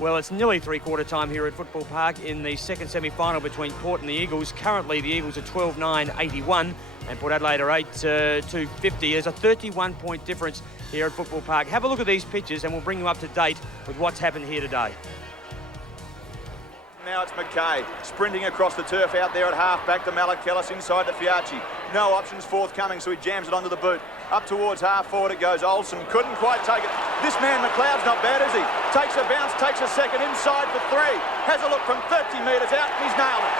Well, it's nearly three-quarter time here at Football Park in the second semi-final between Port and the Eagles. Currently, the Eagles are 12-9-81 and Port Adelaide are 8-2-50. There's a 31-point difference here at Football Park. Have a look at these pictures and we'll bring you up to date with what's happened here today. Now it's McKay sprinting across the turf out there at half-back to Malakellis inside to Fiacci. No options forthcoming, so he jams it onto the boot. Up towards half-forward it goes. Olsen couldn't quite take it. This man McLeod's not bad, is he? Takes a bounce, takes a second inside for three. Has a look from 30 metres out and he's nailed it.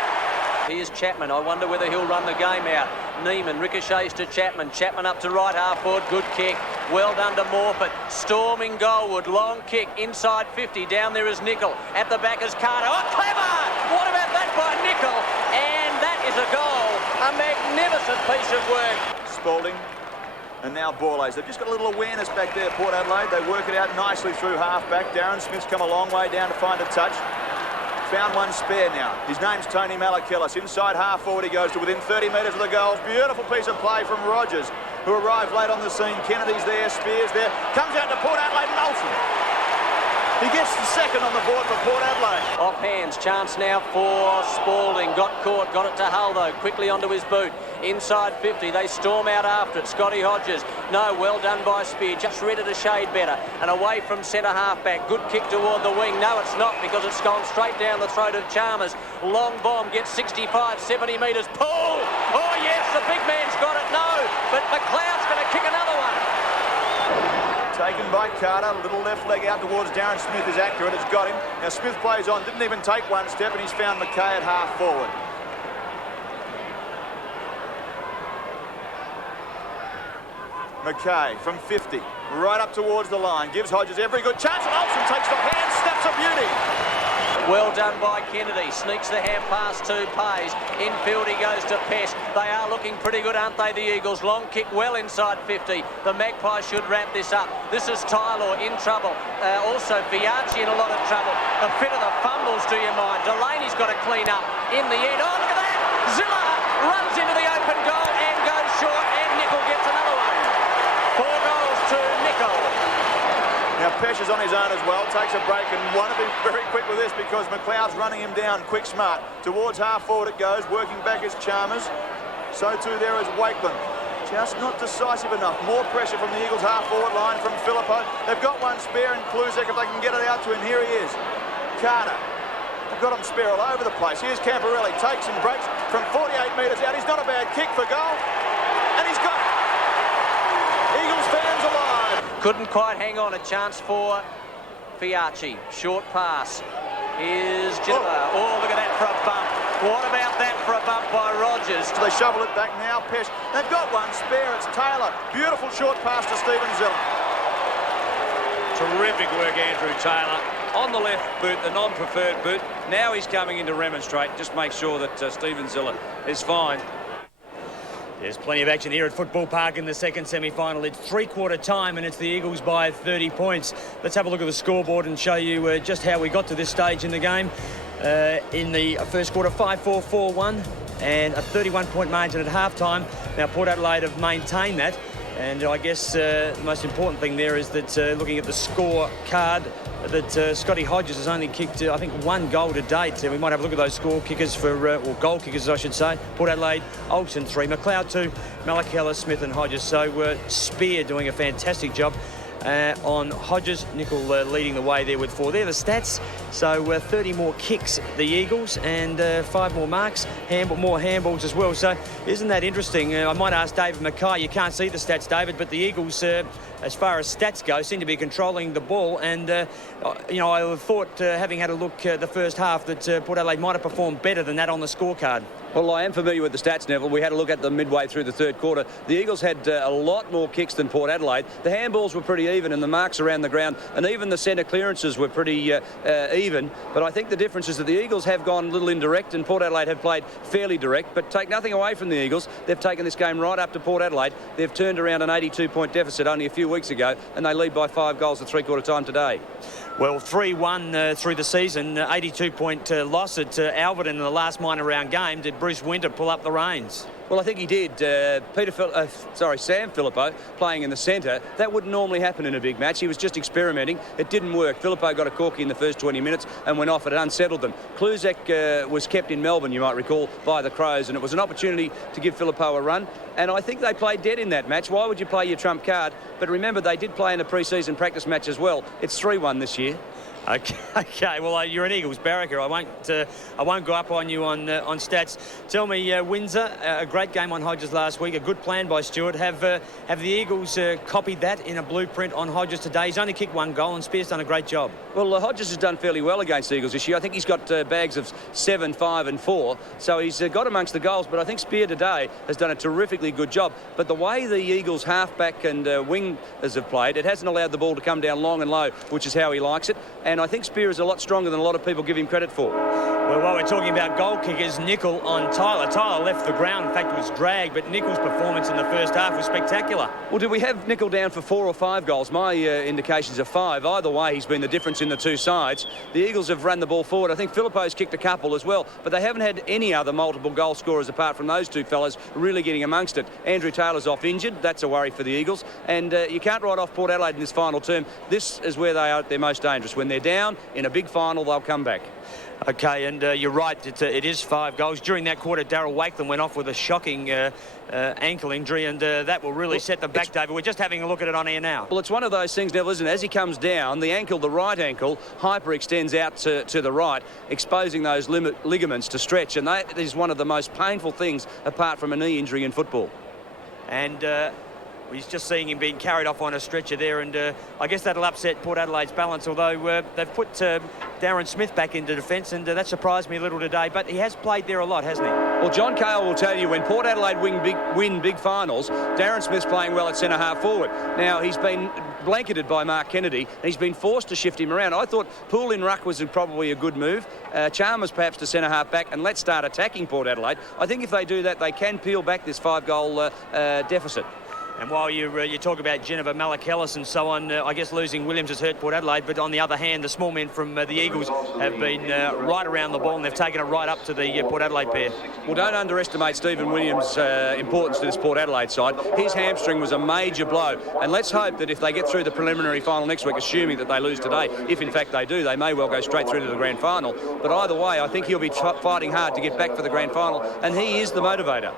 Here's Chapman. I wonder whether he'll run the game out. Neiman ricochets to Chapman. Chapman up to right half forward. Good kick. Well done to Morfitt. Storming goalward. Long kick. Inside 50. Down there is Nicol. At the back is Carter. Oh, clever! What about that by Nicol? And that is a goal. A magnificent piece of work. Spalding. And now Borlase. They've just got a little awareness back there, Port Adelaide. They work it out nicely through half-back. Darren Smith's come a long way down to find a touch. Found one spare now. His name's Tony Malakellis. Inside half-forward he goes to within 30 metres of the goals. Beautiful piece of play from Rogers, who arrived late on the scene. Kennedy's there, Spears there. Comes out to Port Adelaide and Olsen. He gets the second on the board for Port Adelaide. Off hands, chance now for Spalding. Got caught, got it to Hull though. Quickly onto his boot. Inside 50, they storm out after it. Scotty Hodges. No, well done by Spear. Just read it a shade better. And away from centre half-back. Good kick toward the wing. No, it's not because it's gone straight down the throat of Chalmers. Long bomb gets 65, 70 metres. Pull! Oh yes, the big man's got it. No, but McLeod's going to kick another one. Taken by Carter, little left leg out towards Darren Smith is accurate, it's got him. Now Smith plays on, didn't even take one step and he's found McKay at half forward. McKay from 50, right up towards the line, gives Hodges every good chance and Olsen takes the hand, snaps a beauty. Well done by Kennedy. Sneaks the hand pass to Pays. Infield he goes to Pest. They are looking pretty good, aren't they, the Eagles? Long kick well inside 50. The Magpies should wrap this up. This is Tyler in trouble. Also Fiacci in a lot of trouble. The fit of the fumbles, do you mind? Delaney's got to clean up in the end. Oh, look at that! Zilla runs into the open goal and goes short, and Nicol gets another one. 4 goals to Nicol. Now Pesh is on his own as well, takes a break and want to be very quick with this because McLeod's running him down quick smart. Towards half forward it goes, working back is Chalmers. So too there is Wakeland. Just not decisive enough. More pressure from the Eagles half forward line from Philippo. They've got one spare in Kluzek if they can get it out to him. Here he is. Carter. They've got him spare all over the place. Here's Camporelli, takes and breaks from 48 metres out. He's not a bad kick for goal. And he's got it. Eagles fans alive. Couldn't quite hang on. A chance for Fiacci. Short pass. Here's Gilla. Oh, look at that for a bump. What about that for a bump by Rogers? They shovel it back now, Pesh. They've got one spare. It's Taylor. Beautiful short pass to Stephen Zilla. Terrific work, Andrew Taylor. On the left boot, the non-preferred boot. Now he's coming in to remonstrate. Just make sure that Stephen Zilla is fine. There's plenty of action here at Football Park in the second semi-final. It's three-quarter time and it's the Eagles by 30 points. Let's have a look at the scoreboard and show you just how we got to this stage in the game. In the first quarter, 5-4, 4-1 and a 31-point margin at half-time. Now, Port Adelaide have maintained that. And I guess the most important thing there is that looking at the score card, that Scotty Hodges has only kicked, I think, 1 goal to date. We might have a look at those score kickers for, or goal kickers, I should say. Port Adelaide, Olsen 3, McLeod 2, Malakellis, Smith and Hodges. So Spear doing a fantastic job on Hodges. Nicol leading the way there with 4. They're the stats. So 30 more kicks, the Eagles, and 5 more marks, more handballs as well. So isn't that interesting? I might ask David Mackay. You can't see the stats, David, but the Eagles, as far as stats go, seem to be controlling the ball. And, you know, I thought, having had a look the first half, that Port Adelaide might have performed better than that on the scorecard. Well, I am familiar with the stats, Neville. We had a look at them midway through the third quarter. The Eagles had a lot more kicks than Port Adelaide. The handballs were pretty even and the marks around the ground, and even the centre clearances were pretty even. But I think the difference is that the Eagles have gone a little indirect and Port Adelaide have played fairly direct. But take nothing away from the Eagles. They've taken this game right up to Port Adelaide. They've turned around an 82-point deficit only a few weeks ago, and they lead by 5 goals at three-quarter time today. Well, 3-1 through the season, 82-point loss at Alberton in the last minor round game. Did Bruce Winter pull up the reins? Well, I think he did. Sam Filippo playing in the centre. That wouldn't normally happen in a big match. He was just experimenting. It didn't work. Filippo got a corky in the first 20 minutes and went off. It unsettled them. Kluzak was kept in Melbourne, you might recall, by the Crows, and it was an opportunity to give Filippo a run. And I think they played dead in that match. Why would you play your trump card? But remember, they did play in a pre-season practice match as well. It's 3-1 this year. Okay. Well, you're an Eagles barracker. I won't go up on you on stats. Tell me, Windsor, a great game on Hodges last week. A good plan by Stewart. Have the Eagles copied that in a blueprint on Hodges today? He's only kicked 1 goal, and Spear's done a great job. Well, Hodges has done fairly well against the Eagles this year. I think he's got bags of 7, 5 and 4. So he's got amongst the goals. But I think Spear today has done a terrifically good job. But the way the Eagles halfback and wingers have played, it hasn't allowed the ball to come down long and low, which is how he likes it. And I think Spear is a lot stronger than a lot of people give him credit for. Well, while we're talking about goal kickers, Nickel on Tyler. Tyler left the ground. In fact, it was dragged, but Nickel's performance in the first half was spectacular. Well, did we have Nickel down for 4 or 5 goals? My indications are 5. Either way, he's been the difference in the two sides. The Eagles have run the ball forward. I think Filippo's kicked a couple as well, but they haven't had any other multiple goal scorers apart from those two fellas really getting amongst it. Andrew Taylor's off injured. That's a worry for the Eagles. And you can't write off Port Adelaide in this final term. This is where they are at their most dangerous. When they're down in a big final, they'll come back. Okay, and you're right, it is 5 goals. During that quarter, Darryl Wakeland went off with a shocking ankle injury, and that will really set them back, David. We're just having a look at it on air now. Well, it's one of those things, Neville, isn't it? As he comes down, the right ankle, hyperextends out to the right, exposing those ligaments to stretch, and that is one of the most painful things apart from a knee injury in football. And he's just seeing him being carried off on a stretcher there, and I guess that'll upset Port Adelaide's balance, although they've put Darren Smith back into defence, and that surprised me a little today, but he has played there a lot, hasn't he? Well, John Cale will tell you, when Port Adelaide win big finals, Darren Smith's playing well at centre-half forward. Now, he's been blanketed by Mark Kennedy, and he's been forced to shift him around. I thought Poole in ruck was probably a good move. Chalmers perhaps to centre-half back, and let's start attacking Port Adelaide. I think if they do that, they can peel back this 5-goal deficit. And while you talk about Jennifer Malakellis and so on, I guess losing Williams has hurt Port Adelaide, but on the other hand, the small men from the Eagles have been right around the ball, and they've taken it right up to the Port Adelaide pair. Well, don't underestimate Stephen Williams' importance to this Port Adelaide side. His hamstring was a major blow, and let's hope that if they get through the preliminary final next week, assuming that they lose today, if in fact they do, they may well go straight through to the grand final. But either way, I think he'll be fighting hard to get back for the grand final, and he is the motivator.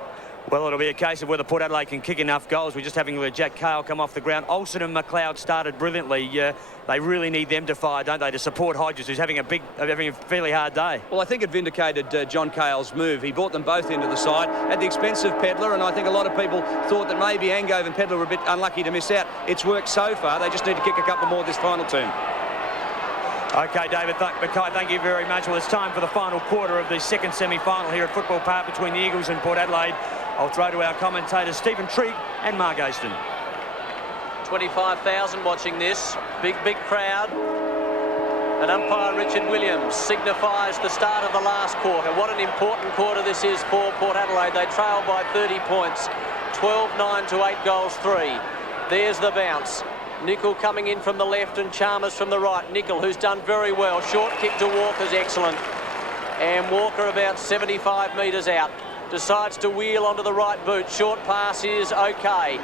Well, it'll be a case of whether Port Adelaide can kick enough goals. We're just having Jack Cale come off the ground. Olsen and McLeod started brilliantly. They really need them to fire, don't they, to support Hodges, who's having a fairly hard day. Well, I think it vindicated John Cale's move. He brought them both into the side at the expense of Pedler, and I think a lot of people thought that maybe Angove and Pedler were a bit unlucky to miss out. It's worked so far. They just need to kick a couple more this final term. OK, David Mackay, thank you very much. Well, it's time for the final quarter of the second semi-final here at Football Park between the Eagles and Port Adelaide. I'll throw to our commentators, Stephen Trigg and Mark Aston. 25,000 watching this. Big crowd. And umpire Richard Williams signifies the start of the last quarter. What an important quarter this is for Port Adelaide. They trail by 30 points. 12-9 to 8 goals 3. There's the bounce. Nickel coming in from the left and Chalmers from the right. Nickel, who's done very well. Short kick to Walker's excellent. And Walker about 75 metres out. Decides to wheel onto the right boot. Short pass is OK.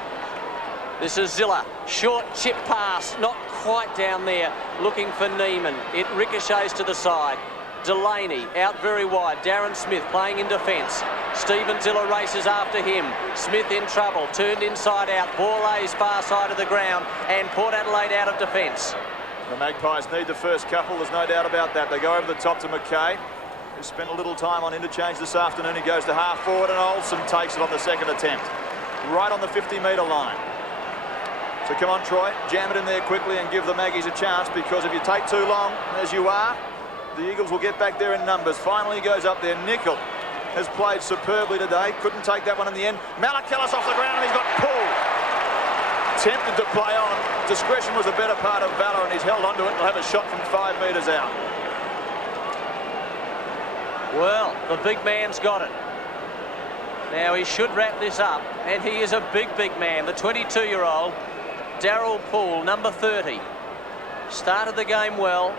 This is Zilla. Short chip pass, not quite down there. Looking for Neiman. It ricochets to the side. Delaney out very wide. Darren Smith playing in defence. Stephen Zilla races after him. Smith in trouble. Turned inside out. Ball lays far side of the ground. And Port Adelaide out of defence. The Magpies need the first couple. There's no doubt about that. They go over the top to McKay, who spent a little time on interchange this afternoon. He goes to half forward, and Olsen takes it on the second attempt. Right on the 50-metre line. So come on, Troy. Jam it in there quickly and give the Maggies a chance, because if you take too long, as you are, the Eagles will get back there in numbers. Finally goes up there. Nickel has played superbly today. Couldn't take that one in the end. Malakellis off the ground, and he's got pulled. Tempted to play on. Discretion was a better part of valour, and he's held onto it and will have a shot from 5 metres out. Well, the big man's got it. Now he should wrap this up, and he is a big man. The 22-year-old Darryl Poole, number 30, started the game well.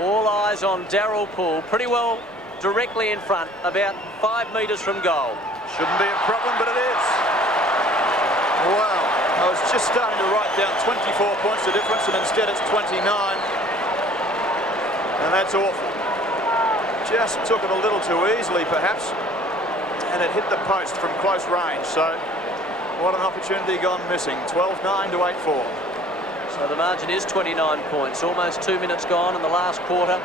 All eyes on Darryl Poole, pretty well directly in front, about 5 metres from goal. Shouldn't be a problem, but it is. Wow. I was just starting to write down 24 points the difference, and instead it's 29. And that's awful. Just took it a little too easily, perhaps. And it hit the post from close range. So what an opportunity gone missing. 12-9 to 8-4. So the margin is 29 points. Almost 2 minutes gone in the last quarter.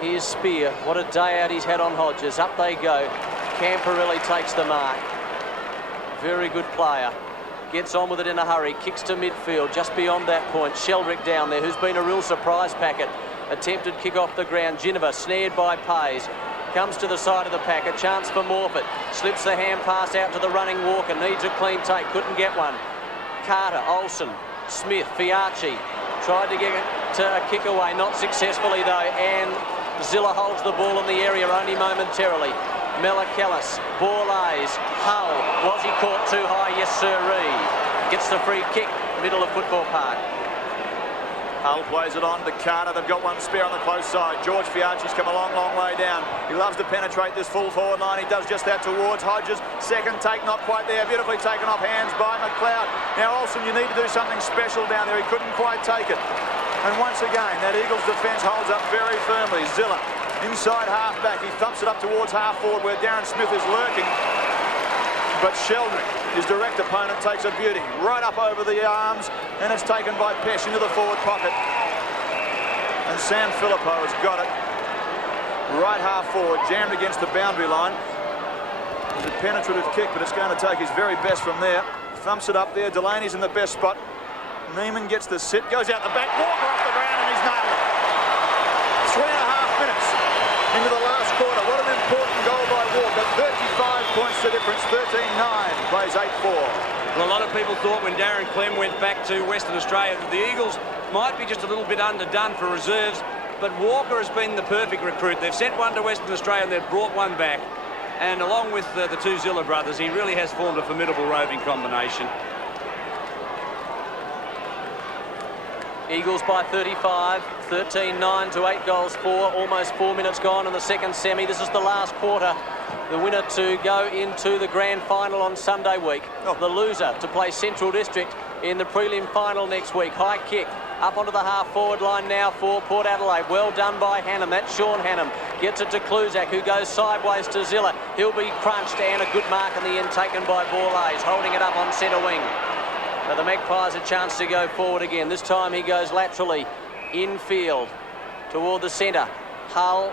Here's Spear. What a day out he's had on Hodges. Up they go. Camporelli takes the mark. Very good player. Gets on with it in a hurry. Kicks to midfield. Just beyond that point. Sheldrick down there, who's been a real surprise packet. Attempted kick off the ground. Ginniver snared by Pays. Comes to the side of the pack. A chance for Morfitt. Slips the hand pass out to the running Walker. Needs a clean take. Couldn't get one. Carter, Olsen, Smith, Fiacci. Tried to get a kick away. Not successfully though. And Zilla holds the ball in the area only momentarily. Melikelis, Borlays, Hull. Was he caught too high? Yes, sirree. Gets the free kick. Middle of Football Park. Hull plays it on to Carter. They've got one spare on the close side. George Fiacci's come a long, long way down. He loves to penetrate this full forward line. He does just that towards Hodges. Second take, not quite there. Beautifully taken off hands by McLeod. Now, Olsen, you need to do something special down there. He couldn't quite take it. And once again, that Eagles defence holds up very firmly. Zilla, inside half-back. He thumps it up towards half-forward where Darren Smith is lurking. But Sheldrick, his direct opponent, takes a beauty. Right up over the arms, and it's taken by Pesh into the forward pocket. And Sam Philippo has got it. Right half-forward, jammed against the boundary line. It's a penetrative kick, but it's going to take his very best from there. Thumps it up there. Delaney's in the best spot. Neiman gets the sit, goes out the back. Walker off the ground, and he's nailed it. 3.5 minutes into the last quarter. What an important goal by Walker. 35 points the difference. 13-9. Plays 8-4. Well, a lot of people thought when Darren Clem went back to Western Australia that the Eagles might be just a little bit underdone for reserves, but Walker has been the perfect recruit. They've sent one to Western Australia and they've brought one back. And along with the two Zilla brothers, he really has formed a formidable roving combination. Eagles by 35, 13-9 to 8 goals for. Almost 4 minutes gone in the second semi. This is the last quarter. The winner to go into the grand final on Sunday week. The loser to play Central District in the prelim final next week. High kick up onto the half-forward line now for Port Adelaide. Well done by Hannam. That's Sean Hannam. Gets it to Kluzak, who goes sideways to Zilla. He'll be crunched, and a good mark in the end taken by Borlays, holding it up on centre wing. Now the Magpies a chance to go forward again. This time he goes laterally infield toward the centre. Hull,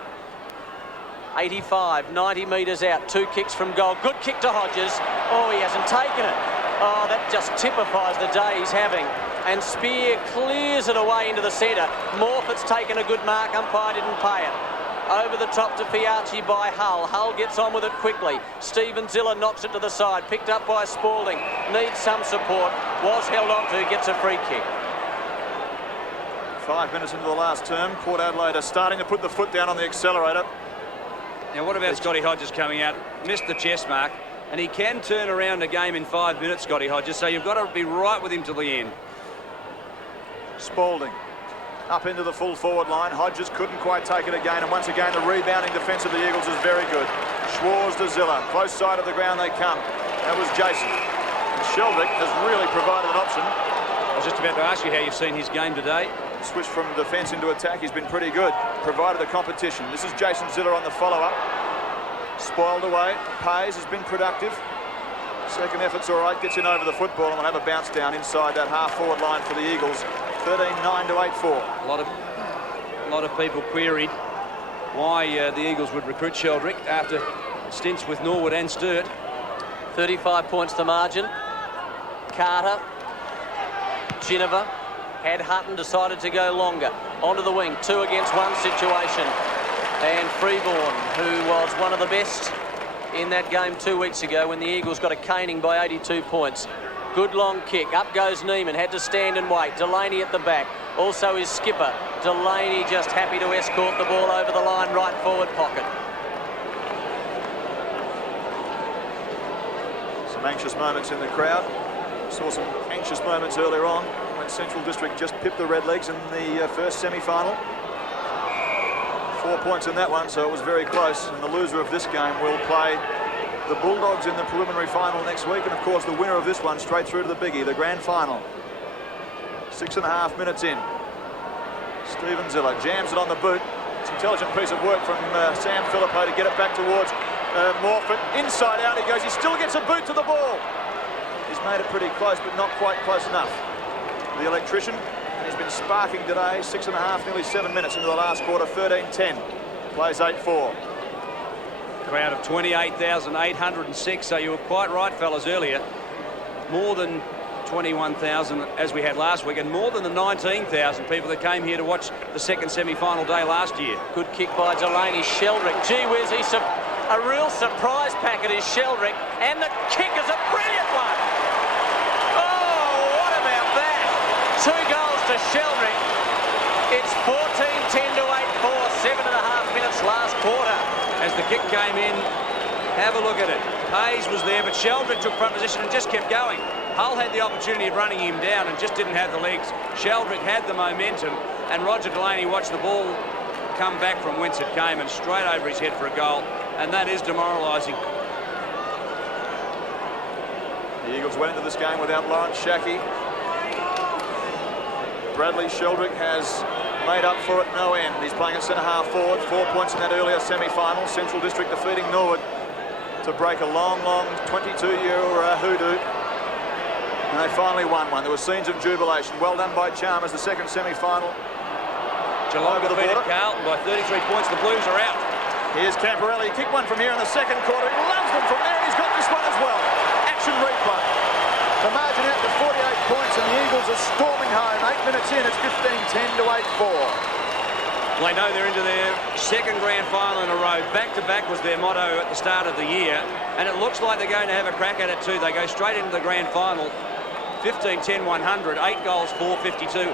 85, 90 metres out. 2 kicks from goal. Good kick to Hodges. Oh, he hasn't taken it. Oh, that just typifies the day he's having. And Spear clears it away into the centre. Morfitt's taken a good mark. Umpire didn't pay it. Over the top to Fiacci by Hull. Hull gets on with it quickly. Stephen Zilla knocks it to the side. Picked up by Spalding. Needs some support. Was held on to. Gets a free kick. 5 minutes into the last term. Port Adelaide are starting to put the foot down on the accelerator. Now, what about Scotty Hodges coming out? Missed the chest mark. And he can turn around a game in 5 minutes, Scotty Hodges. So you've got to be right with him till the end. Spalding up into the full forward line. Hodges couldn't quite take it again, and once again the rebounding defence of the Eagles is very good. Schwarz to Zilla, close side of the ground they come. That was Jason. And Sheldrick has really provided an option. I was just about to ask you how you've seen his game today. Switch from defence into attack, he's been pretty good. Provided the competition. This is Jason Zilla on the follow-up. Spoiled away. Pays has been productive. Second effort's all right, gets in over the football, and we'll have a bounce down inside that half-forward line for the Eagles. 13-9 to 8-4. A lot of people queried why the Eagles would recruit Sheldrick after stints with Norwood and Sturt. 35 points the margin. Carter, Ginniver, had Hutton, decided to go longer. Onto the wing, 2 against 1 situation. And Freeborn, who was one of the best in that game 2 weeks ago when the Eagles got a caning by 82 points. Good long kick. Up goes Neiman. Had to stand and wait. Delaney at the back. Also his skipper. Delaney just happy to escort the ball over the line, right forward pocket. Some anxious moments in the crowd. Saw some anxious moments earlier on when Central District just pipped the Redlegs in the first semi-final. 4 points in that one, so it was very close. And the loser of this game will play the Bulldogs in the preliminary final next week, and of course the winner of this one straight through to the biggie, the grand final. 6.5 minutes in. Stephen Ziller jams it on the boot. It's an intelligent piece of work from Sam Filippo to get it back towards Morfitt. Inside out he goes. He still gets a boot to the ball. He's made it pretty close, but not quite close enough. The electrician, and he's been sparking today. 6.5, nearly 7 minutes into the last quarter. 13-10. Plays 8-4. Crowd of 28,806. So you were quite right, fellas, earlier. More than 21,000 as we had last week, and more than the 19,000 people that came here to watch the second semi-final day last year. Good kick by Delaney. Sheldrick, gee whiz, he's a real surprise packet is Sheldrick, and the kick is a brilliant one. Oh, what about that? 2 goals to Sheldrick. It's 14-10 to 8-4, 7.5 minutes last quarter. As the kick came in, have a look at it. Hayes was there, but Sheldrick took front position and just kept going. Hull had the opportunity of running him down and just didn't have the legs. Sheldrick had the momentum, and Roger Delaney watched the ball come back from whence it came and straight over his head for a goal, and that is demoralising. The Eagles went into this game without Lawrence Shackey. Bradley Sheldrick has made up for it no end. He's playing at centre-half forward. 4 points in that earlier semi-final. Central District defeating Norwood to break a long 22-year hoodoo. And they finally won one. There were scenes of jubilation. Well done by Chalmers, the second semi-final. Geelong defeated Carlton by 33 points. The Blues are out. Here's Camporelli. Kick one from here in the second quarter. He loves them from there. He's got this one as well. Action replay. The margin out to 48 points, and the Eagles are storming home. 8 minutes in, it's 15-10 to 8-4. Well, they know they're into their second grand final in a row. Back-to-back was their motto at the start of the year, and it looks like they're going to have a crack at it too. They go straight into the grand final. 15-10, 100, 8 goals, 452.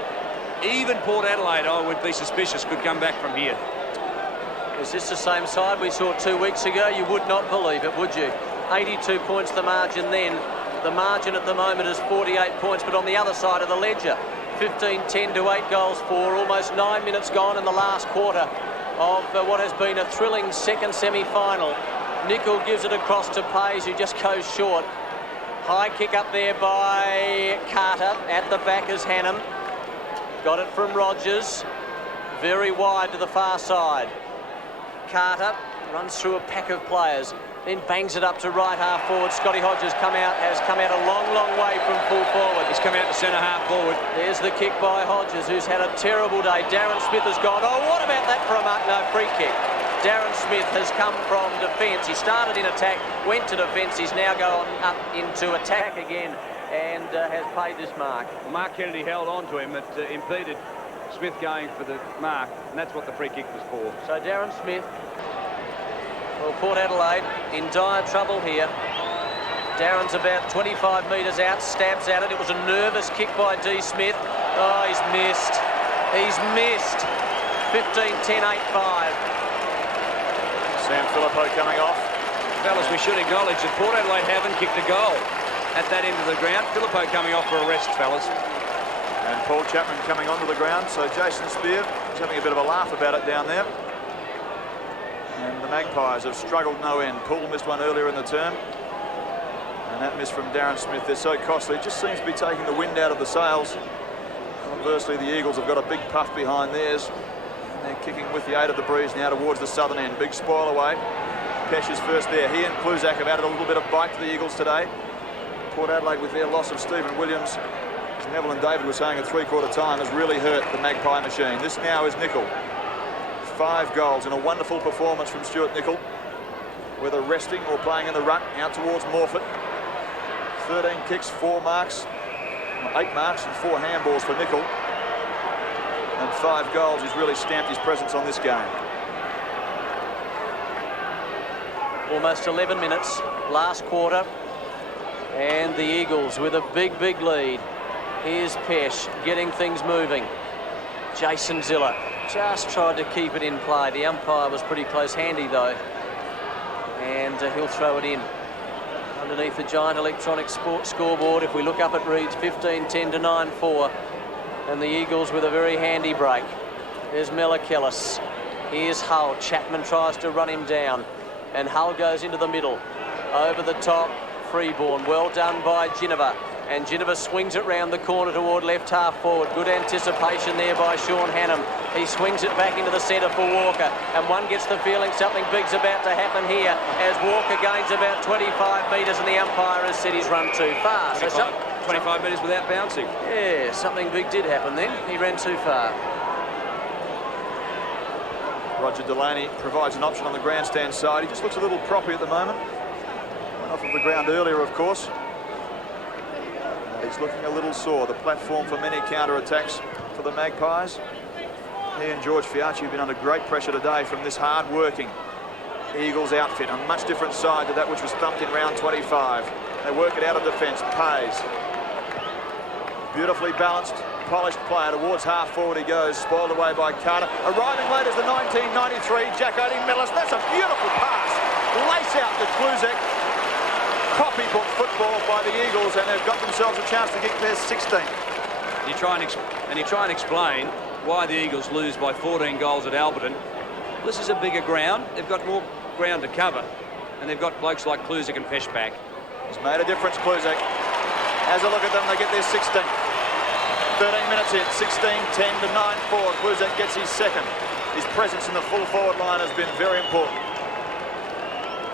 Even Port Adelaide, I would be suspicious, could come back from here. Is this the same side we saw 2 weeks ago? You would not believe it, would you? 82 points the margin then. The margin at the moment is 48 points, but on the other side of the ledger, 15-10 to 8 goals for almost 9 minutes gone in the last quarter of what has been a thrilling second semi-final. Nicol gives it across to Pays, who just goes short. High kick up there by Carter. At the back is Hannam. Got it from Rogers. Very wide to the far side. Carter runs through a pack of players, then bangs it up to right half forward. Scotty Hodges has come out a long way from full forward. He's come out to centre half forward. There's the kick by Hodges, who's had a terrible day. Darren Smith has gone. Oh, what about that for a mark? No, free kick. Darren Smith has come from defence. He started in attack, went to defence. He's now gone up into attack again and has paid this mark. Mark Kennedy held on to him. It impeded Smith going for the mark, and that's what the free kick was for. So Darren Smith, well, Port Adelaide in dire trouble here. Darren's about 25 metres out, stabs at it. It was a nervous kick by D. Smith. Oh, he's missed. He's missed. 15-10, 8-5. Sam Filippo coming off. Fellas, we should acknowledge that Port Adelaide haven't kicked a goal at that end of the ground. Filippo coming off for a rest, fellas. And Paul Chapman coming onto the ground. So Jason Spear is having a bit of a laugh about it down there. And the Magpies have struggled no end. Paul missed one earlier in the term. And that miss from Darren Smith, they're so costly. It just seems to be taking the wind out of the sails. Conversely, the Eagles have got a big puff behind theirs. And they're kicking with the aid of the breeze now towards the southern end. Big spoil away. Pesh is first there. He and Kluzak have added a little bit of bite to the Eagles today. Port Adelaide, with their loss of Stephen Williams, as Neville and David were saying at three-quarter time, has really hurt the Magpie machine. This now is Nicol. 5 goals and a wonderful performance from Stuart Nicol, whether resting or playing in the ruck, out towards Morfitt. 13 kicks, 4 marks, 8 marks and 4 handballs for Nicol. And 5 goals. He's really stamped his presence on this game. Almost 11 minutes, last quarter, and the Eagles with a big lead. Here's Pesh getting things moving. Jason Ziller just tried to keep it in play. The umpire was pretty close handy though, and he'll throw it in. Underneath the giant electronic scoreboard, if we look up, it reads 15-10 to 9-4, and the Eagles with a very handy break. There's Melakillis. Here's Hull. Chapman tries to run him down, and Hull goes into the middle. Over the top, Freeborn. Well done by Ginniver. And Ginniver swings it round the corner toward left half forward. Good anticipation there by Sean Hannam. He swings it back into the centre for Walker. And one gets the feeling something big's about to happen here as Walker gains about 25 metres and the umpire has said he's run too far. 25 metres without bouncing. Yeah, something big did happen then. He ran too far. Roger Delaney provides an option on the grandstand side. He just looks a little proppy at the moment. Went off of the ground earlier, of course. He's looking a little sore. The platform for many counter-attacks for the Magpies. He and George Fiacci have been under great pressure today from this hard-working Eagles outfit. A much different side to that which was thumped in round 25. They work it out of defence. Pays. Beautifully balanced, polished player. Towards half forward he goes. Spoiled away by Carter. Arriving late is the 1993 Jack Odie-Millis. That's a beautiful pass. Lace out to Kluzek. Copybook football by the Eagles, and they've got themselves a chance to get their 16th. You try and explain why the Eagles lose by 14 goals at Alberton. This is a bigger ground. They've got more ground to cover, and they've got blokes like Kluzek and Pesh back. He's made a difference, Kluzek. Has a look at them, they get their 16th. 13 minutes in, 16-10 to 9-4. Kluzek gets his second. His presence in the full forward line has been very important.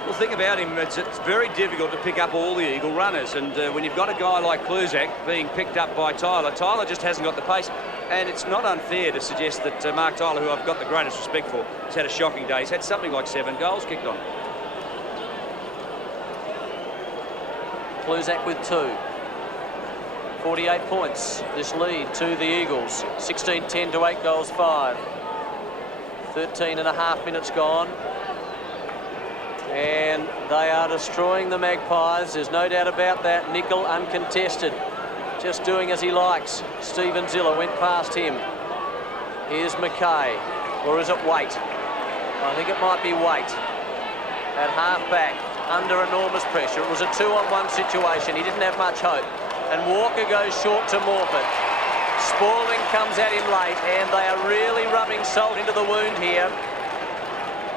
Well, think about him, it's very difficult to pick up all the Eagle runners, and when you've got a guy like Kluzek being picked up by Tyler just hasn't got the pace, and it's not unfair to suggest that Mark Tyler, who I've got the greatest respect for, has had a shocking day. He's had something like 7 goals kicked on. Kluzek with 2. 48 points, this lead to the Eagles. 16-10 to 8 goals 5. 13 and a half minutes gone. And they are destroying the Magpies. There's no doubt about that. Nickel uncontested. Just doing as he likes. Stephen Ziller went past him. Here's McKay. Or is it Waite? I think it might be Waite. At half-back, under enormous pressure. It was a 2-on-1 situation. He didn't have much hope. And Walker goes short to Morford. Spaulding comes at him late, and they are really rubbing salt into the wound here.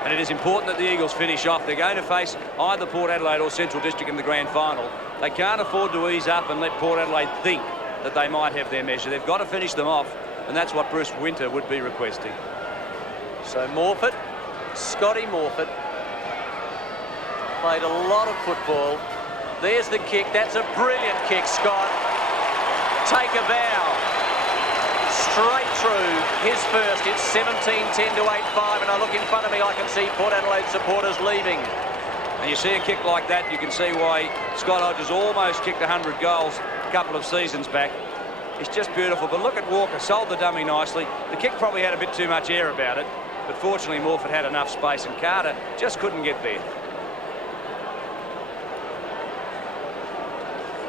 And it is important that the Eagles finish off. They're going to face either Port Adelaide or Central District in the grand final. They can't afford to ease up and let Port Adelaide think that they might have their measure. They've got to finish them off, and that's what Bruce Winter would be requesting. So Morford, Scotty Morford, played a lot of football. There's the kick. That's a brilliant kick, Scott. Take a bow. Straight through his first. It's 17-10 to 8-5, and I look in front of me, I can see Port Adelaide supporters leaving. And you see a kick like that, you can see why Scott Hodges almost kicked 100 goals a couple of seasons back. It's just beautiful. But look at Walker, sold the dummy nicely. The kick probably had a bit too much air about it, but fortunately Morford had enough space, and Carter just couldn't get there.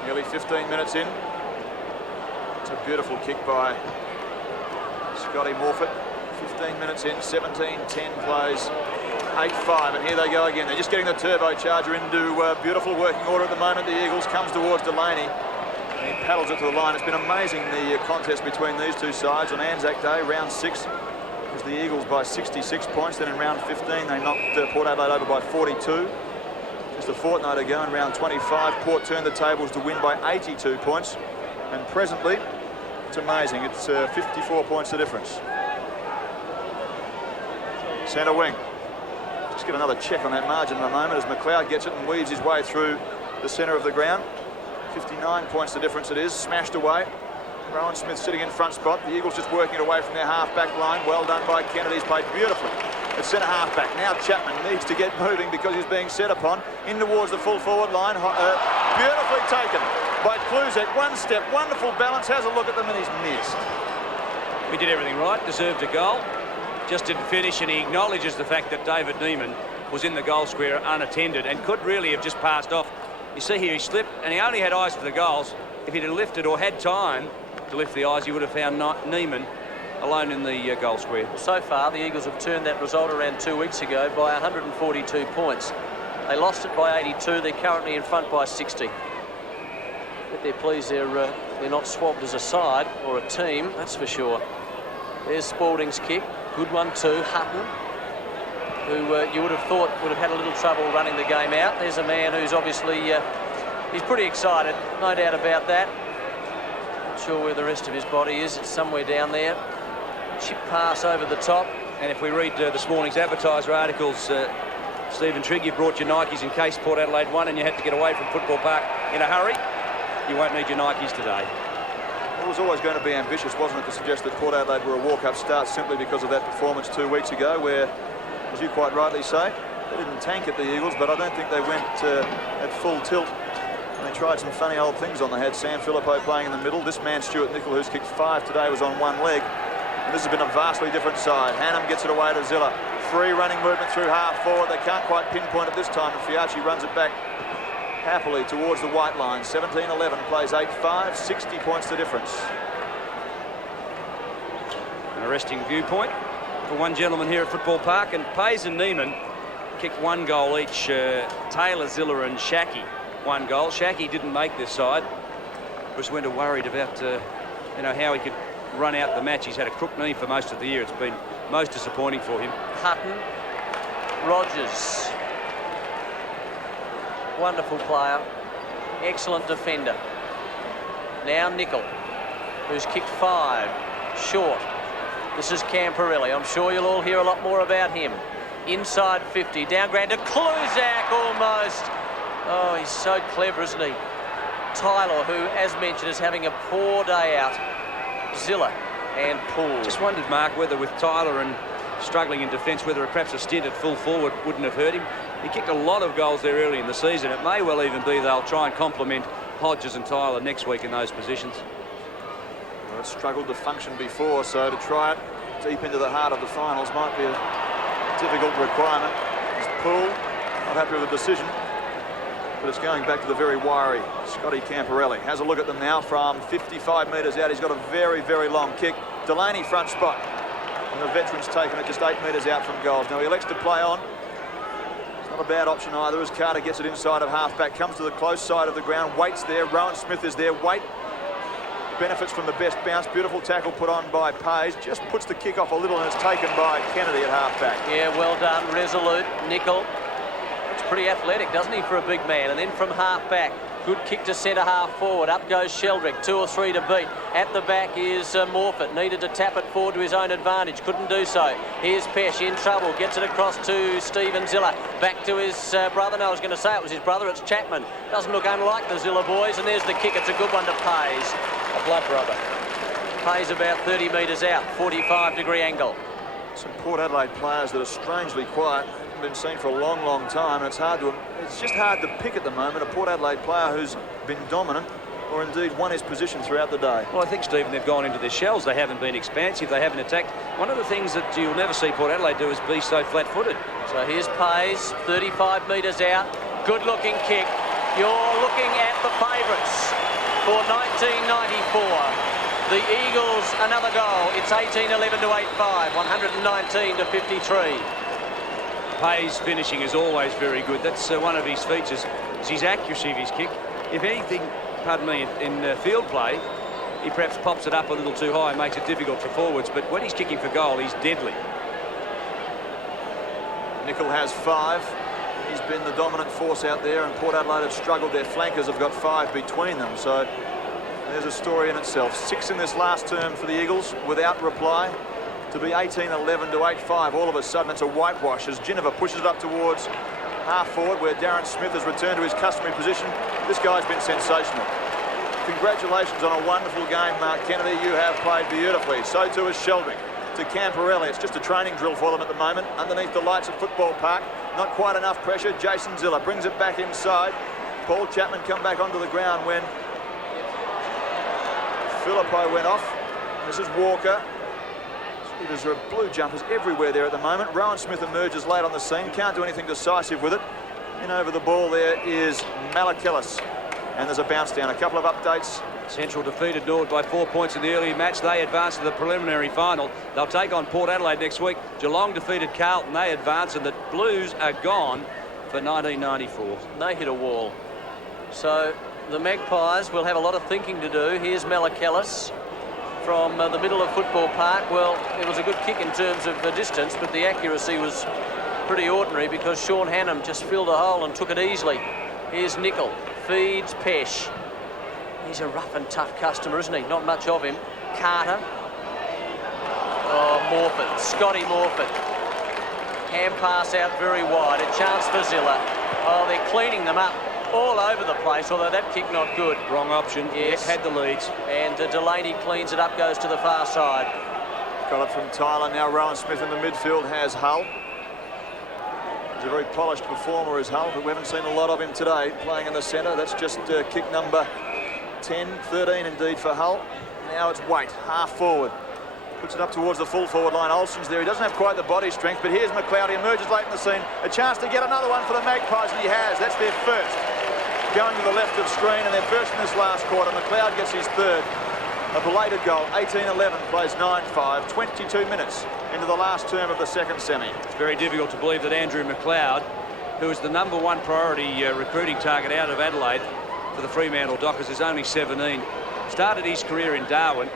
Nearly 15 minutes in. It's a beautiful kick by Scotty Morford. 15 minutes in, 17-10 plays, 8-5, and here they go again. They're just getting the turbocharger into beautiful working order at the moment. The Eagles comes towards Delaney. He paddles it to the line. It's been amazing, the contest between these two sides. On Anzac Day, round 6, it was the Eagles by 66 points. Then in round 15, they knocked Port Adelaide over by 42. Just a fortnight ago in round 25, Port turned the tables to win by 82 points. And presently, it's amazing. It's 54 points the difference. Centre wing. Just get another check on that margin in a moment as McLeod gets it and weaves his way through the centre of the ground. 59 points the difference it is. Smashed away. Rowan Smith sitting in front spot. The Eagles just working it away from their half-back line. Well done by Kennedy. He's played beautifully at centre half-back. Now Chapman needs to get moving because he's being set upon. In towards the full forward line. Beautifully taken by Kluzek. One step, wonderful balance. Has a look at them and he's missed. We did everything right, deserved a goal. Just didn't finish, and he acknowledges the fact that David Neiman was in the goal square unattended and could really have just passed off. You see here, he slipped, and he only had eyes for the goals. If he'd have lifted or had time to lift the eyes, he would have found Neiman alone in the goal square. So far, the Eagles have turned that result around 2 weeks ago by 142 points. They lost it by 82. They're currently in front by 60. But they're pleased they're not swabbed as a side or a team, that's for sure. There's Spaulding's kick. Good one too. Hutton. who you would have thought would have had a little trouble running the game out. There's a man who's obviously, he's pretty excited, no doubt about that. Not sure where the rest of his body is. It's somewhere down there. Chip pass over the top. And if we read this morning's advertiser articles, Stephen Trigg, you brought your Nikes in case Port Adelaide won and you had to get away from Football Park in a hurry. You won't need your Nikes today. It was always going to be ambitious, wasn't it, to suggest that Port Adelaide were a walk-up start simply because of that performance 2 weeks ago where, as you quite rightly say, they didn't tank at the Eagles, but I don't think they went at full tilt. And they tried some funny old things on. They had Sam Philippo playing in the middle. This man, Stuart Nicol, who's kicked 5 today, was on one leg. And this has been a vastly different side. Hannam gets it away to Zilla. Free running movement through half forward. They can't quite pinpoint it this time, and Fiachi runs it back happily towards the white line. 17-11, plays 8-5, 60 points the difference. An arresting viewpoint for one gentleman here at Football Park, and Pays and Neiman kicked 1 goal each. Taylor, Zilla and Shaki 1 goal. Shaki didn't make this side. Was Winter worried about how he could run out the match. He's had a crook knee for most of the year. It's been most disappointing for him. Hutton, Rogers. Wonderful player. Excellent defender. Now Nicol, who's kicked 5. Short. This is Camporelli. I'm sure you'll all hear a lot more about him. Inside 50. Down ground to Kluzak almost. Oh, he's so clever, isn't he? Tyler, who, as mentioned, is having a poor day out. Zilla and Poole. Just wondered, Mark, whether with Tyler and struggling in defence, whether perhaps a stint at full forward wouldn't have hurt him. He kicked a lot of goals there early in the season. It may well even be they'll try and complement Hodges and Tyler next week in those positions. Well, it's struggled to function before, so to try it deep into the heart of the finals might be a difficult requirement. It's Poole, not happy with the decision, but it's going back to the very wiry Scotty Camporelli. Has a look at them now from 55 metres out. He's got a very, very long kick. Delaney front spot. And the veteran's taken it just 8 metres out from goals. Now he elects to play on. It's not a bad option either as Carter gets it inside of half-back. Comes to the close side of the ground. Waits there. Rowan Smith is there. Wait. Benefits from the best bounce. Beautiful tackle put on by Pays. Just puts the kick off a little and it's taken by Kennedy at half-back. Yeah, well done. Resolute. Nicol. Looks pretty athletic, doesn't he, for a big man? And then from half-back. Good kick to centre half forward. Up goes Sheldrick. 2 or 3 to beat. At the back is Morfitt. Needed to tap it forward to his own advantage. Couldn't do so. Here's Pesh in trouble. Gets it across to Stephen Zilla. Back to his brother. No, I was going to say it was his brother. It's Chapman. Doesn't look unlike the Zilla boys. And there's the kick. It's a good one to Pays. A blood brother. Pays about 30 metres out. 45-degree angle. Some Port Adelaide players that are strangely quiet. Been seen for a long, long time, and it's just hard to pick at the moment a Port Adelaide player who's been dominant or indeed won his position throughout the day. Well, I think, Stephen, they've gone into their shells. They haven't been expansive. They haven't attacked. One of the things that you'll never see Port Adelaide do is be so flat-footed. So here's Pays, 35 metres out. Good-looking kick. You're looking at the favourites for 1994. The Eagles, another goal. It's 18-11 to 8-5, 119 to 53. Pays' finishing is always very good. That's one of his features, is his accuracy of his kick. If anything, pardon me, in field play, he perhaps pops it up a little too high and makes it difficult for forwards. But when he's kicking for goal, he's deadly. Nicol has 5. He's been the dominant force out there, and Port Adelaide have struggled. Their flankers have got 5 between them. So there's a story in itself. 6 in this last term for the Eagles without reply. To be 18-11 to 8-5, all of a sudden it's a whitewash as Ginniver pushes it up towards half forward where Darren Smith has returned to his customary position. This guy's been sensational. Congratulations on a wonderful game, Mark Kennedy. You have played beautifully. So too has Sheldrick. To Camporelli, it's just a training drill for them at the moment underneath the lights at Football Park. Not quite enough pressure. Jason Zilla brings it back inside. Paul Chapman come back onto the ground when Philippo went off. This is Walker. There's blue jumpers everywhere there at the moment. Rowan Smith emerges late on the scene. Can't do anything decisive with it. In over the ball there is Malakillis. And there's a bounce down. A couple of updates. Central defeated Norwood by 4 points in the early match. They advance to the preliminary final. They'll take on Port Adelaide next week. Geelong defeated Carlton. They advance, and the Blues are gone for 1994. They hit a wall. So the Magpies will have a lot of thinking to do. Here's Malakillis from the middle of Football Park. Well, it was a good kick in terms of the distance, but the accuracy was pretty ordinary because Sean Hannam just filled a hole and took it easily. Here's Nicol, feeds Pesh. He's a rough and tough customer, isn't he? Not much of him. Carter. Oh, Morford, Scotty Morford. Hand pass out very wide, a chance for Zilla. Oh, they're cleaning them up all over the place, although that kick not good. Wrong option. Yes. Had the leads. And Delaney cleans it up, goes to the far side. Got it from Tyler. Now Rowan Smith in the midfield has Hull. He's a very polished performer, is Hull, but we haven't seen a lot of him today playing in the centre. That's just kick number 10, 13 indeed for Hull. Now it's Waite, half forward. Puts it up towards the full forward line. Olsen's there. He doesn't have quite the body strength, but here's McLeod. He emerges late in the scene. A chance to get another one for the Magpies, and he has. That's their first. Going to the left of screen, and their first in this last quarter. McLeod gets his third. A belated goal. 18-11, plays 9-5. 22 minutes into the last term of the second semi. It's very difficult to believe that Andrew McLeod, who is the #1 priority recruiting target out of Adelaide for the Fremantle Dockers, is only 17. Started his career in Darwin.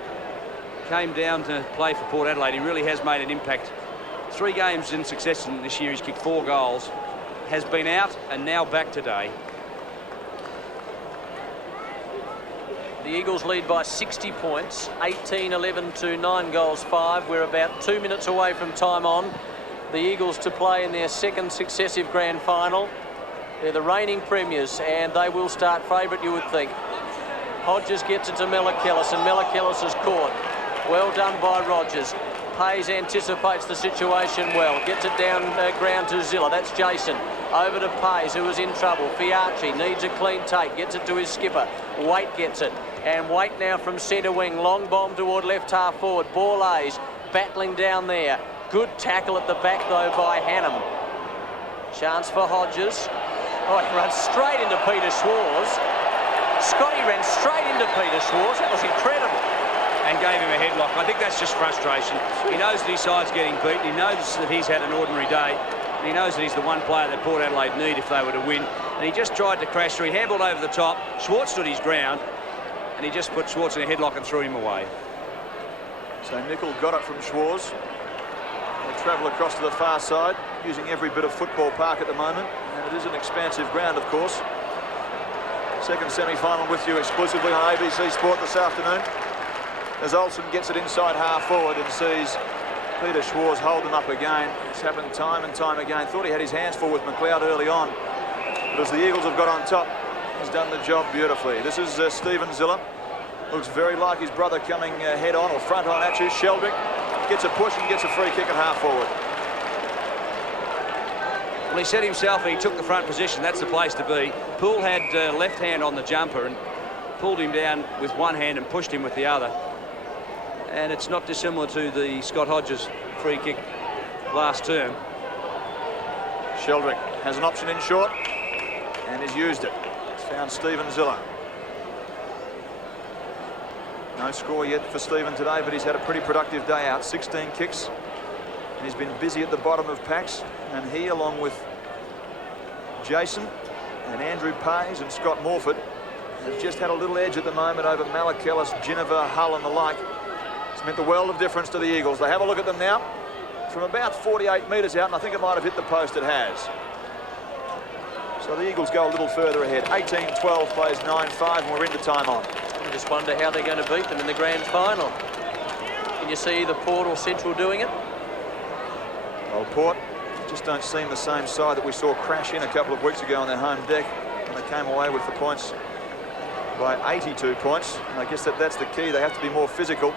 Came down to play for Port Adelaide. He really has made an impact. 3 games in succession this year. He's kicked 4 goals. Has been out and now back today. The Eagles lead by 60 points, 18-11 to 9 goals 5. We're about 2 minutes away from time on. The Eagles to play in their second successive grand final. They're the reigning premiers, and they will start favourite, you would think. Hodges gets it to Melachillis, and Melachillis is caught. Well done by Rogers. Pays anticipates the situation well. Gets it down ground to Zilla. That's Jason. Over to Pays, who is in trouble. Fiarchi needs a clean take. Gets it to his skipper. Waite gets it. And Waite now from centre wing. Long bomb toward left half forward. Borlase battling down there. Good tackle at the back, though, by Hannam. Chance for Hodges. Oh, he runs straight into Peter Schwarz. Scotty ran straight into Peter Schwarz. That was incredible. And gave him a headlock. I think that's just frustration. He knows that his side's getting beaten. He knows that he's had an ordinary day. And he knows that he's the one player that Port Adelaide need if they were to win. And he just tried to crash through. He handled over the top. Schwarz stood his ground. And he just put Schwarz in a headlock and threw him away. So Nicol got it from Schwarz. They travel across to the far side, using every bit of Football Park at the moment. And it is an expansive ground, of course. Second semi-final with you exclusively on ABC Sport this afternoon. As Olsen gets it inside half forward and sees Peter Schwarz hold him up again. It's happened time and time again. Thought he had his hands full with McLeod early on. But as the Eagles have got on top, he's done the job beautifully. This is Stephen Zilla. Looks very like his brother coming head on or front on at you. Sheldrick gets a push and gets a free kick at half forward. Well, he said himself he took the front position. That's the place to be. Poole had left hand on the jumper and pulled him down with one hand and pushed him with the other. And it's not dissimilar to the Scott Hodges free kick last term. Sheldrick has an option in short and has used it. He's found Stephen Zilla. No score yet for Stephen today, but he's had a pretty productive day out. 16 kicks. And he's been busy at the bottom of packs. And he, along with Jason and Andrew Pays and Scott Morford, have just had a little edge at the moment over Malachillis, Ginniver, Hull and the like. It's meant the world of difference to the Eagles. They have a look at them now. From about 48 metres out, and I think it might have hit the post. It has. So the Eagles go a little further ahead. 18-12 plays 9-5, and we're into time on. I just wonder how they're going to beat them in the grand final. Can you see either Port or Central doing it? Well, Port just don't seem the same side that we saw crash in a couple of weeks ago on their home deck, and they came away with the points by 82 points. And I guess that's the key. They have to be more physical.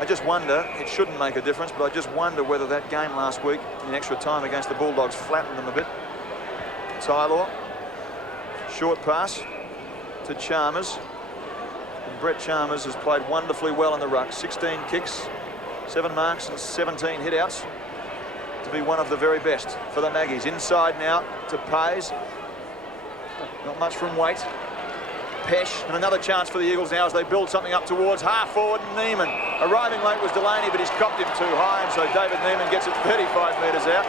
I just wonder, it shouldn't make a difference, but I just wonder whether that game last week in extra time against the Bulldogs flattened them a bit. Tylor, short pass to Chalmers. And Brett Chalmers has played wonderfully well in the ruck. 16 kicks, 7 marks and 17 hit-outs to be one of the very best for the Maggies. Inside now to Pays. Not much from Waite. Pesh, and another chance for the Eagles now as they build something up towards half forward. Neiman. Arriving late was Delaney, but he's copped him too high, and so David Neiman gets it 35 metres out.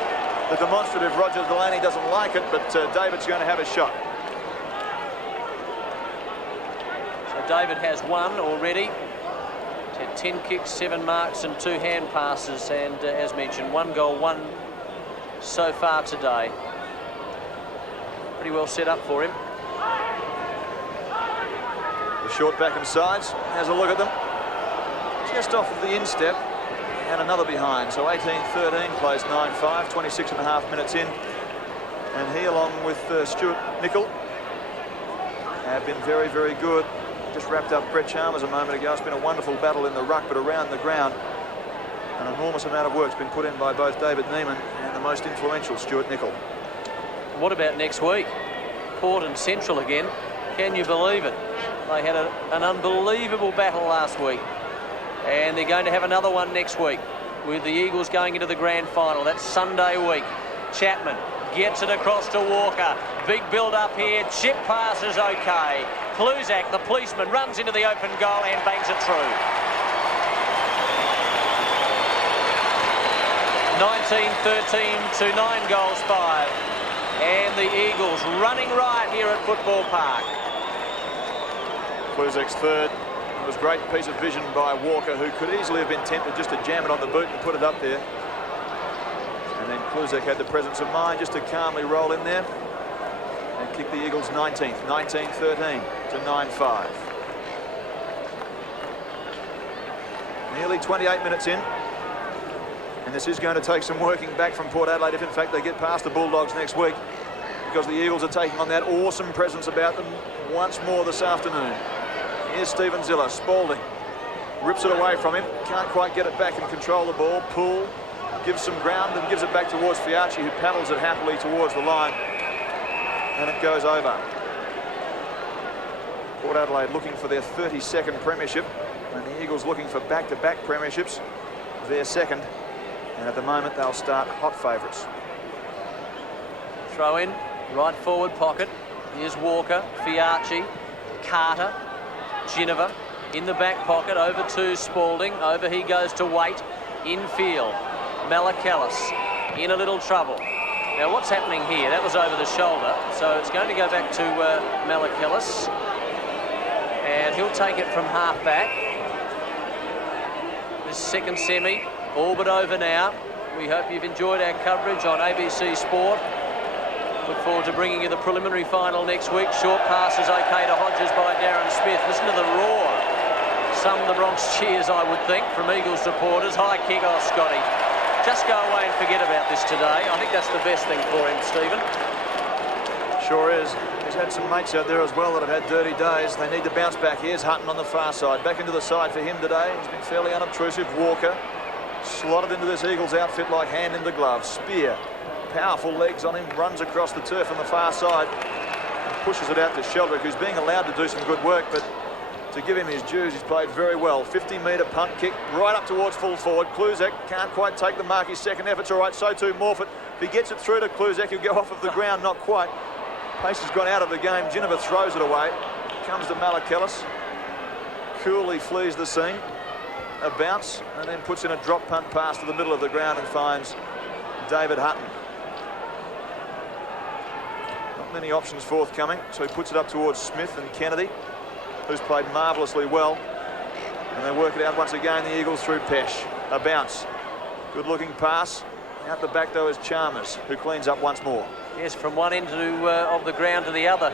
The demonstrative Roger Delaney doesn't like it, but David's going to have a shot. So David has one already. 10 kicks, 7 marks and 2 hand passes, and as mentioned, 1 goal, 1 so far today. Pretty well set up for him. The short back and sides, has a look at them. Just off of the instep and another behind. So 18-13 plays 9-5, 26.5 minutes in. And he, along with Stuart Nicol, have been very, very good. Just wrapped up Brett Chalmers a moment ago. It's been a wonderful battle in the ruck, but around the ground, an enormous amount of work's been put in by both David Neiman and the most influential Stuart Nicol. What about next week? Port and Central again. Can you believe it? They had an unbelievable battle last week, and they're going to have another one next week with the Eagles going into the grand final. That's Sunday week. Chapman gets it across to Walker. Big build up here. Chip pass is okay. Kluzak, the policeman, runs into the open goal and bangs it through. 19-13 to 9 goals 5. And the Eagles running riot here at Football Park. Kluzak's third. It was a great piece of vision by Walker, who could easily have been tempted just to jam it on the boot and put it up there. And then Kluzak had the presence of mind just to calmly roll in there and kick the Eagles 19th, 19-13 to 9-5. Nearly 28 minutes in. And this is going to take some working back from Port Adelaide if in fact they get past the Bulldogs next week, because the Eagles are taking on that awesome presence about them once more this afternoon. Here's Stephen Ziller. Spalding rips it away from him. Can't quite get it back and control the ball. Poole gives some ground and gives it back towards Fiacci, who paddles it happily towards the line. And it goes over. Port Adelaide looking for their 32nd premiership, and the Eagles looking for back-to-back premierships, their second. And at the moment, they'll start hot favourites. Throw in, right forward pocket. Here's Walker, Fiacci, Carter, Ginniver in the back pocket, over to Spalding. Over he goes to Waite. Infield, Malakellus in a little trouble. Now what's happening here? That was over the shoulder, so it's going to go back to Malakellus. And he'll take it from half back. This second semi, all but over now. We hope you've enjoyed our coverage on ABC Sport. Look forward to bringing you the preliminary final next week. Short pass is okay to Hodges by Darren Smith. Listen to the roar. Some of the Bronx cheers, I would think, from Eagles supporters. High kick, oh, Scotty. Just go away and forget about this today. I think that's the best thing for him, Stephen. Sure is. He's had some mates out there as well that have had dirty days. They need to bounce back. Here's Hutton on the far side. Back into the side for him today. He's been fairly unobtrusive. Walker slotted into this Eagles outfit like hand in the glove. Spear. Powerful legs on him, runs across the turf on the far side, and pushes it out to Sheldrick, who's being allowed to do some good work, but to give him his dues, he's played very well. 50-metre punt kick right up towards full forward. Kluzak can't quite take the mark. His second effort's all right, so too Morfitt. If he gets it through to Kluzak, he'll go off of the ground, not quite. Pace has gone out of the game. Ginniver throws it away. Comes to Malakellus. Coolly flees the scene. A bounce, and then puts in a drop punt pass to the middle of the ground and finds David Hutton. Many options forthcoming, so he puts it up towards Smith and Kennedy, who's played marvellously well, and they work it out once again. The Eagles through Pesh. A bounce, good looking pass. Out the back though is Chalmers, who cleans up once more. Yes, from one end of the ground to the other,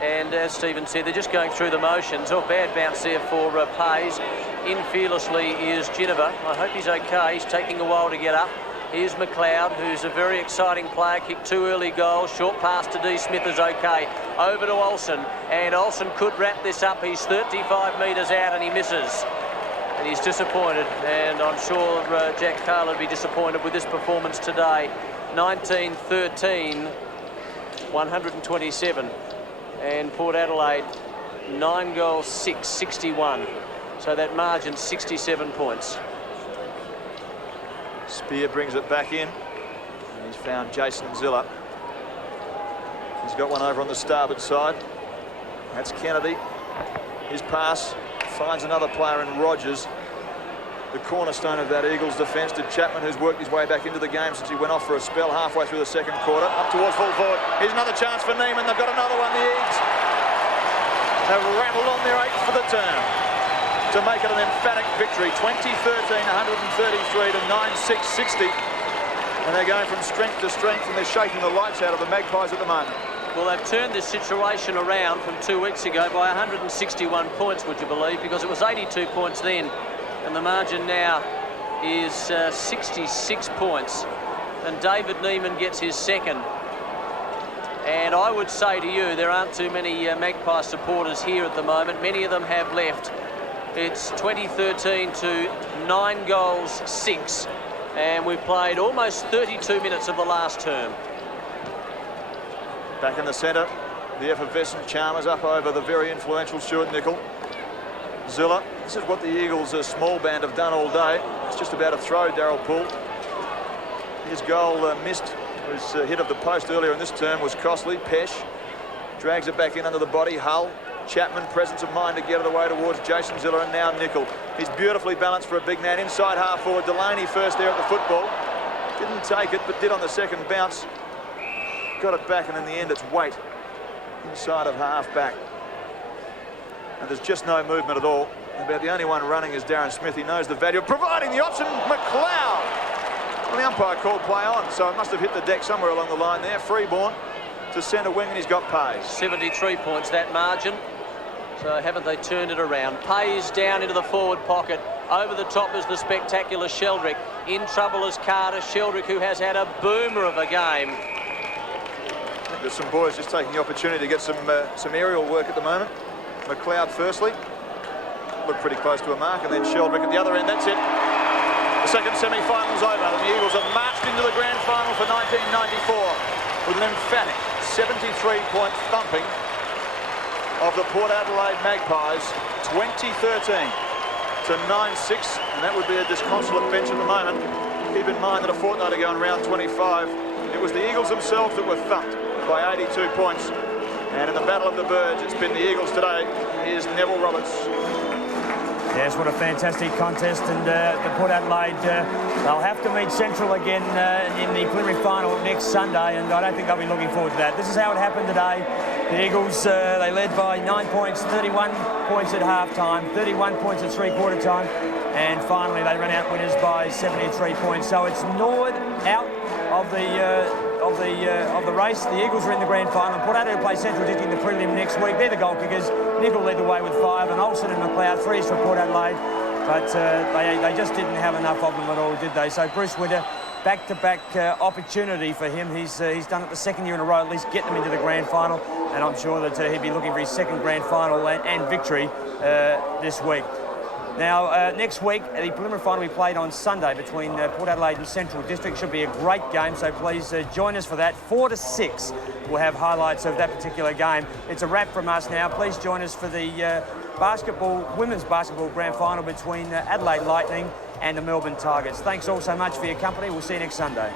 and as Stephen said, they're just going through the motions. Oh, bad bounce there for Pays. In fearlessly is Ginniver. I hope he's okay. He's taking a while to get up. Here's McLeod, who's a very exciting player. Kicked 2 early goals. Short pass to D. Smith is okay. Over to Olsen, and Olsen could wrap this up. He's 35 metres out and he misses. And he's disappointed, and I'm sure Jack Carl would be disappointed with this performance today. 19-13, 127. And Port Adelaide, 9 goals, 6, 61. So that margin, 67 points. Spear brings it back in. And he's found Jason Ziller. He's got one over on the starboard side. That's Kennedy. His pass finds another player in Rogers. The cornerstone of that Eagles defence to Chapman, who's worked his way back into the game since he went off for a spell halfway through the second quarter. Up towards full forward. Here's another chance for Neiman. They've got another one, the Eagles have rattled on their 8th for the term. to make it an emphatic victory. 2013, 133 to 9-6-60. And they're going from strength to strength, and they're shaking the lights out of the Magpies at the moment. Well, they've turned this situation around from 2 weeks ago by 161 points, would you believe, because it was 82 points then, and the margin now is 66 points, and David Neiman gets his second. And I would say to you, there aren't too many Magpie supporters here at the moment. Many of them have left. It's 2013 to 9 goals, 6. And we've played almost 32 minutes of the last term. Back in the centre, the effervescent Chalmers up over the very influential Stuart Nicol. Zilla, this is what the Eagles' small band have done all day. It's just about a throw, Darryl Poole. His goal missed. Was hit of the post earlier in this term was costly. Pesh drags it back in under the body. Hull, Chapman, presence of mind to get it away towards Jason Ziller, and now Nicol. He's beautifully balanced for a big man. Inside half forward, Delaney first there at the football. Didn't take it, but did on the second bounce. Got it back, and in the end it's Waite inside of half back. And there's just no movement at all. About the only one running is Darren Smith. He knows the value of providing the option. McLeod. Well, the umpire called play on, so it must have hit the deck somewhere along the line there. Freeborn to centre wing, and he's got Pays. 73 points, that margin. So haven't they turned it around? Pays down into the forward pocket. Over the top is the spectacular Sheldrick. In trouble is Carter. Sheldrick, who has had a boomer of a game. There's some boys just taking the opportunity to get some aerial work at the moment. McLeod firstly. Looked pretty close to a mark, and then Sheldrick at the other end. That's it. The second semi-final's over, and the Eagles have marched into the grand final for 1994 with an emphatic 73-point thumping of the Port Adelaide Magpies, 2013 to 9-6, and that would be a disconsolate bench at the moment. Keep in mind that a fortnight ago in round 25, it was the Eagles themselves that were thumped by 82 points, and in the Battle of the Birds, it's been the Eagles today. Here's Neville Roberts. Yes, what a fantastic contest, and the Port Adelaide, they'll have to meet Central again in the preliminary final next Sunday, and I don't think they'll be looking forward to that. This is how it happened today. The Eagles, they led by 9 points, 31 points at half-time, 31 points at three-quarter time, and finally they ran out winners by 73 points. So it's Norwood out of the race. The Eagles are in the grand final. Port Adelaide play Central District in the prelim next week. They're the goal kickers. Nicol led the way with 5, and Olsen and McLeod, 3 for Port Adelaide. But they just didn't have enough of them at all, did they? So Bruce Winter, back-to-back opportunity for him. He's done it the second year in a row, at least get them into the grand final. And I'm sure that he'd be looking for his second grand final and victory this week. Now, next week, the preliminary final we played on Sunday between Port Adelaide and Central District. Should be a great game, so please join us for that. 4 to 6, we'll have highlights of that particular game. It's a wrap from us now. Please join us for the women's basketball grand final between Adelaide Lightning and the Melbourne Tigers. Thanks all so much for your company. We'll see you next Sunday.